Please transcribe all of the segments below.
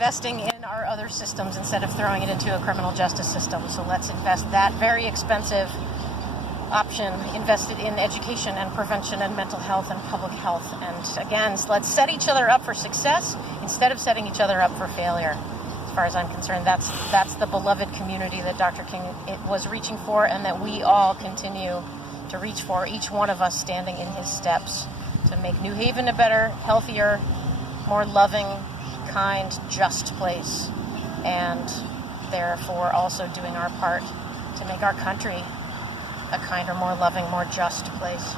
investing in our other systems instead of throwing it into a criminal justice system. So let's invest that very expensive option invested in education and prevention and mental health and public health. And again, let's set each other up for success instead of setting each other up for failure. As far as I'm concerned, that's the beloved community that Dr. King was reaching for, and that we all continue to reach for, each one of us standing in his steps to make New Haven a better, healthier, more loving, kind, just place, and therefore also doing our part to make our country a kinder, more loving, more just place.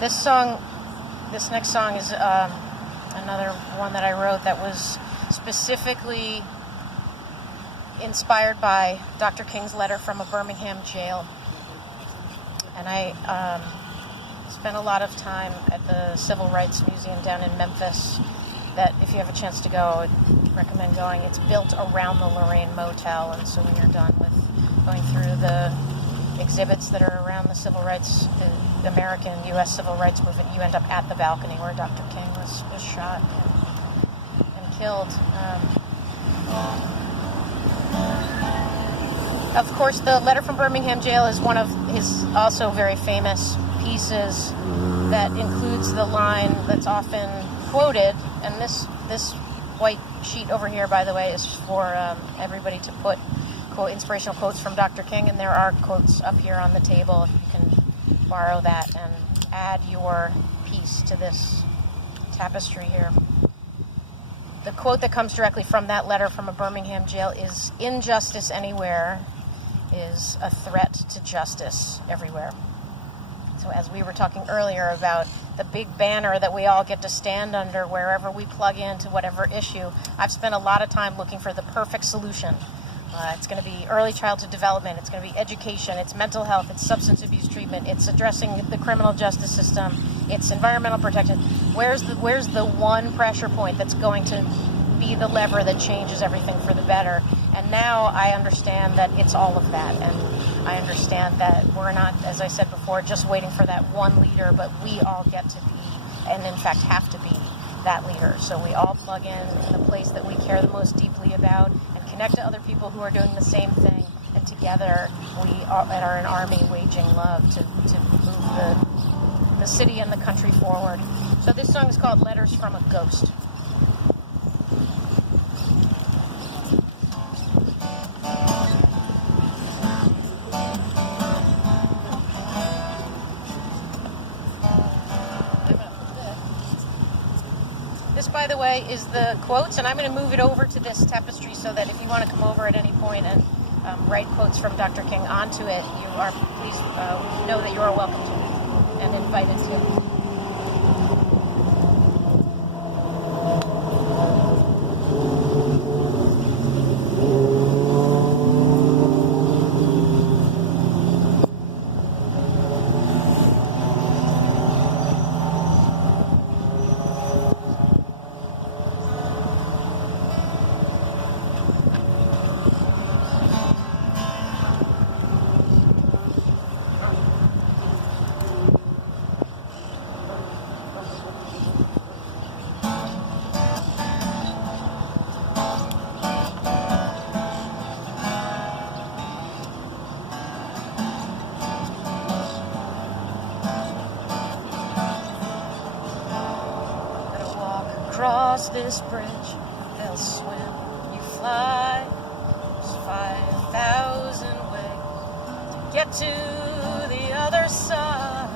This next song is another one that I wrote that was specifically inspired by Dr. King's letter from a Birmingham jail. And I spent a lot of time at the Civil Rights Museum down in Memphis that, if you have a chance to go, I would recommend going. It's built around the Lorraine Motel, and so when you're done with going through the exhibits that are around the civil rights, the American U.S. civil rights movement, you end up at the balcony where Dr. King was shot and killed. Of course, the letter from Birmingham jail is one of his also very famous pieces that includes the line that's often quoted, and this white sheet over here, by the way, is for everybody to put inspirational quotes from Dr. King, and there are quotes up here on the table if you can borrow that and add your piece to this tapestry here. The quote that comes directly from that letter from a Birmingham jail is, "Injustice anywhere is a threat to justice everywhere." So as we were talking earlier about the big banner that we all get to stand under wherever we plug into whatever issue, I've spent a lot of time looking for the perfect solution. It's going to be early childhood development, it's going to be education, it's mental health, it's substance abuse treatment, it's addressing the criminal justice system, it's environmental protection. Where's the one pressure point that's going to be the lever that changes everything for the better? And now I understand that it's all of that, and I understand that we're not, as I said before, just waiting for that one leader, but we all get to be, and in fact have to be, that leader. So we all plug in the place that we care the most deeply about and connect to other people who are doing the same thing, and together we are an army waging love to move the city and the country forward. So this song is called Letters from a Ghost. This, by the way, is the quotes, and I'm going to move it over to this tapestry so that if you want to come over at any point and write quotes from Dr. King onto it, please know that you are welcome to and invited to. Across this bridge, they'll swim, you fly. There's 5,000 ways to get to the other side.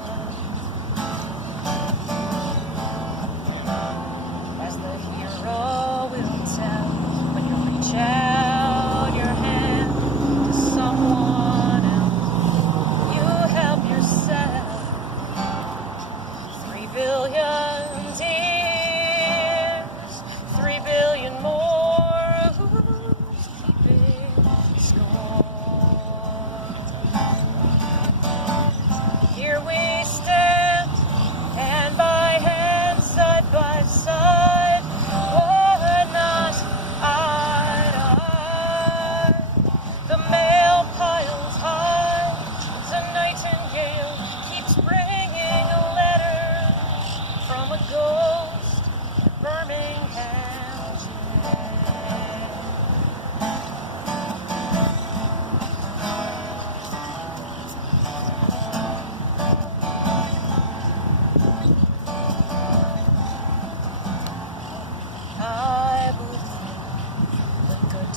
As the hero will tell, when you reach out your hand to someone else, you help yourself. 3 billion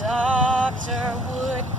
doctor would